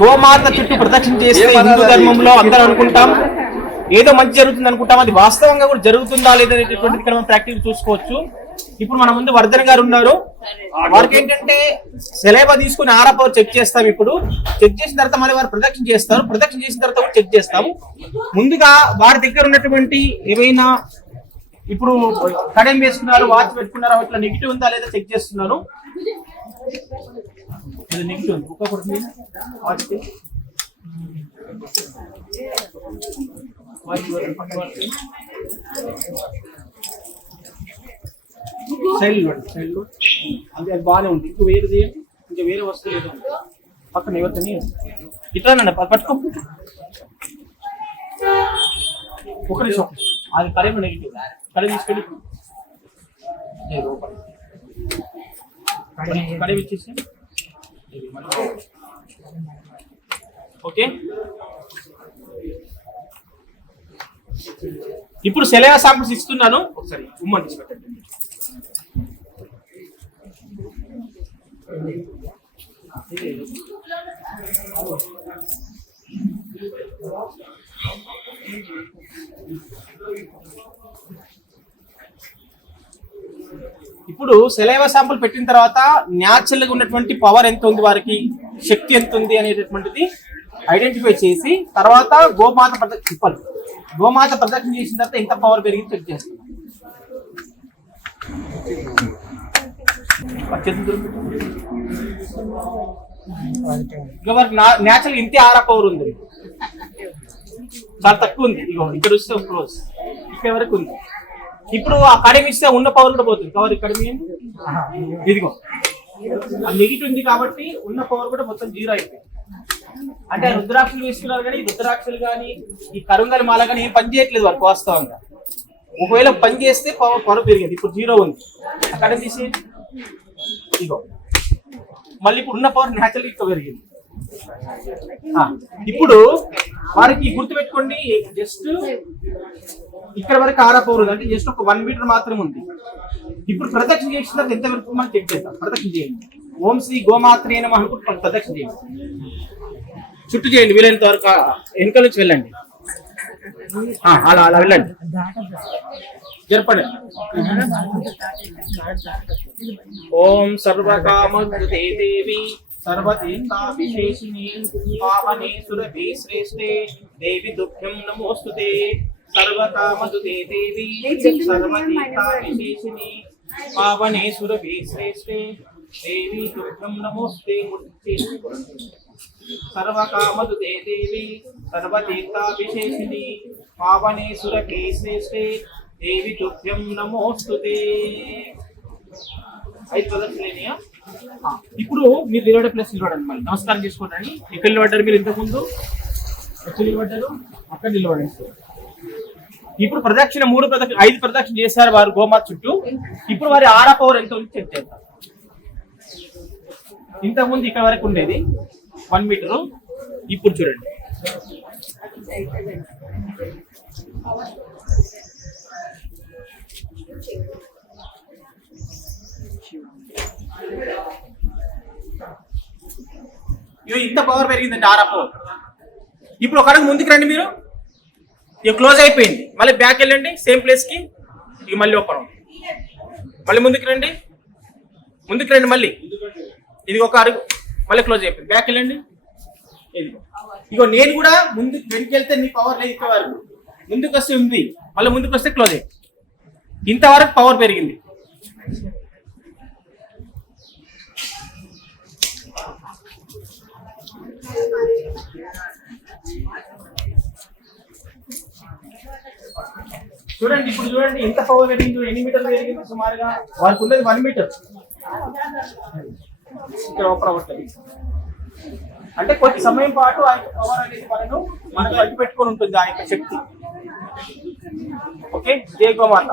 గోమాత చుట్టూ ప్రదక్షిణ చేస్తే హిందూ ధర్మంలో అందరూ అనుకుంటాం. ఏదో మంచి జరుగుతుంది అనుకుంటాం. అది వాస్తవంగా కూడా జరుగుతుందా లేదనేటటువంటిది ఇక్కడ మనం ప్రాక్టికల్ చూసుకోవచ్చు. ఇప్పుడు మన ముందు వర్ధన్ గారు ఉన్నారు. వారికి ఏంటంటే సెలైవా తీసుకుని ఆరపవర్ చెక్ చేస్తాం ఇప్పుడు. చెక్ చేసిన తర్వాత మళ్ళీ వారు ప్రదక్షిణ చేస్తారు. ప్రదక్షిణ చేసిన తర్వాత కూడా చెక్ చేస్తాము. ముందుగా వారి దగ్గర ఉన్నటువంటి ఏవైనా ఇప్పుడు కడెం వేసుకున్నారు వాచ్ పెట్టుకున్నారు ఇట్లా నెగిటివ్ ఉందా లేదా చెక్ చేస్తున్నాను ఇది నెగిటివ్ ఉంది బుక్ ఒకటి వాచ్ సైడ్ సైడ్ అది అది బాగానే ఉంది ఇంకో వేరేది ఇంకా వేరే వస్తువు ఏదో ఉంది. పక్కన ఎవరిని ఇట్లా నన్ను పట్టుకో ఒక నిమిషం అది కరెంట్ నెగిటివ్ కరెంట్ తీసుకెళ్ళి ఏ లోపల. కరెంట్ ఇచ్చేసి ఇది మళ్ళీ. ఓకే. ఇప్పుడు సెలవు శాంపుల్స్ ఇస్తున్నాను. ఒకసారి ఉమ్మని తీసుకెళ్ళండి ఇప్పుడు సెలైవ శాంపుల్ పెట్టిన తర్వాత న్యాచురల్గా ఉన్నటువంటి పవర్ ఎంత ఉంది వారికి? శక్తి ఎంత ఉంది అనేటటువంటిది ఐడెంటిఫై చేసి తర్వాత గోమాత ప్రదక్షిణ చెప్పాలి. గోమాత ప్రదక్షిణ చేసిన తర్వాత ఎంత పవర్ పెరిగింది చెక్ చేస్తాం. ఇక న్యాచురల్ ఇంతే ఆరా పవర్ ఉంది. చాలా తక్కువ ఉంది. ఇగో ఇక్కడ వస్తే క్లోజ్ ఇక్కడ వరకు ఉంది. ఇప్పుడు ఆ కడిమి ఇస్తే ఉన్న పవర్ కూడా పోతుంది. కవర్ ఇక్కడ ఇదిగో. నెగిటివ్ ఉంది కాబట్టి ఉన్న పవర్ కూడా మొత్తం జీరో అయిపోయింది. అంటే రుద్రాక్షలు వేసుకున్నారు కానీ రుద్రాక్షలు కానీ ఈ కరుంగలి మాల కానీ ఏం పని చేయట్లేదు వారికి వాస్తవంగా. ఒకవేళ పని చేస్తే పవర్ పవర్ పెరిగేది. ఇప్పుడు జీరో ఉంది. అక్కడ తీసి ఇగో మళ్ళీ ఇప్పుడు ఉన్న పవర్ న్యాచురల్ ఇంకా పెరిగింది. ఇప్పుడు వారికి గుర్తుపెట్టుకోండి జస్ట్ ఇక్కడ వరకు ఆరాపోరు అంటే జస్ట్ ఒక వన్ మీటర్ మాత్రమే ఉంది. ఇప్పుడు ప్రదక్షిణ చేసిన తర్వాత ఎంత వరకు మనం చెక్ చేద్దాం? ప్రదక్షిణ చేయండి. ఓం శ్రీ గోమాత్రే నమః అనుకుంటూ ప్రదక్షిణ చేయండి. చుట్టూ చేయండి వీలైనంత వరకు. ఆ వెనుక నుంచి వెళ్ళండి. అలా అలా వెళ్ళండి. జరపండి. ఓం సర్వకామృతే దేవి సర్వతీర్థాభిషేషిణి పావనే సురభి శ్రేష్ఠే. దేవి దుఃఖం నమోస్తుతే. సర్వకామదుతే దేవి సర్వతీర్థాభిషేషిణి పావనే సురభి శ్రేష్ఠే దేవి దుఃఖం నమోస్తుతే సర్వకామదుతే దేవి సర్వతీర్థాభిషేషిణి పావనే సురభి శ్రేష్ఠే దేవి తుభ్యం నమోస్తుతే ఐదు ప్రదర్శనలేనియా ఇప్పుడు మీరు నిలబడే ప్లేస్ నిలబడండి మళ్ళీ నమస్కారం చేసుకోండి. ఎక్కడ నిలబడ్డారు మీరు ఇంతకు ముందు ఎక్కడ నిలబడ్డారు? అక్కడ నిలబడండి. ఇప్పుడు ప్రదక్షిణ మూడు ప్రదక్షిణ ఐదు ప్రదక్షిణ చేశారు వారు గోమాత చుట్టూ. ఇప్పుడు వారి ఆరా పవర్ ఎంత ఉంది చెక్ చేద్దాం. ఇంతకుముందు ఇక్కడ వరకు ఉండేది వన్ మీటరు. ఇప్పుడు చూడండి. ఇంత పవర్ పెరిగిందండి ఆరా పవర్. ఇప్పుడు ఒక అడుగు ముందుకు రండి మీరు. ఇక క్లోజ్ అయిపోయింది. మళ్ళీ బ్యాక్ వెళ్ళండి సేమ్ ప్లేస్కి ఇక మళ్ళీ ఓపెన్ మళ్ళీ ముందుకు రండి. ముందుకు రండి మళ్ళీ. ఇది ఒక అరుగు మళ్ళీ క్లోజ్ అయిపోయింది. బ్యాక్ వెళ్ళండి. ఇగో నేను కూడా ముందు వెనక్కి వెళ్తే నీ పవర్ లేదు ఇక్కడ వరకు ముందుకు వస్తే ఉంది. మళ్ళీ ముందుకు వస్తే క్లోజ్ అయ్యింది ఇంతవరకు పవర్ పెరిగింది. చూడండి ఇప్పుడు చూడండి ఎంత పవర్ పెరిగింది ఎన్ని మీటర్లు పెరిగింది సుమారుగా? వారికి ఉన్నది వన్ మీటర్ ఇక్కడ ప్రవర్తన అంటే కొద్ది సమయం పాటు ఆ యొక్క పవర్ అనేది మనను మనకు అడ్డు పెట్టుకొని ఉంటుంది ఆ యొక్క శక్తి. ఓకే? జై గోమాత.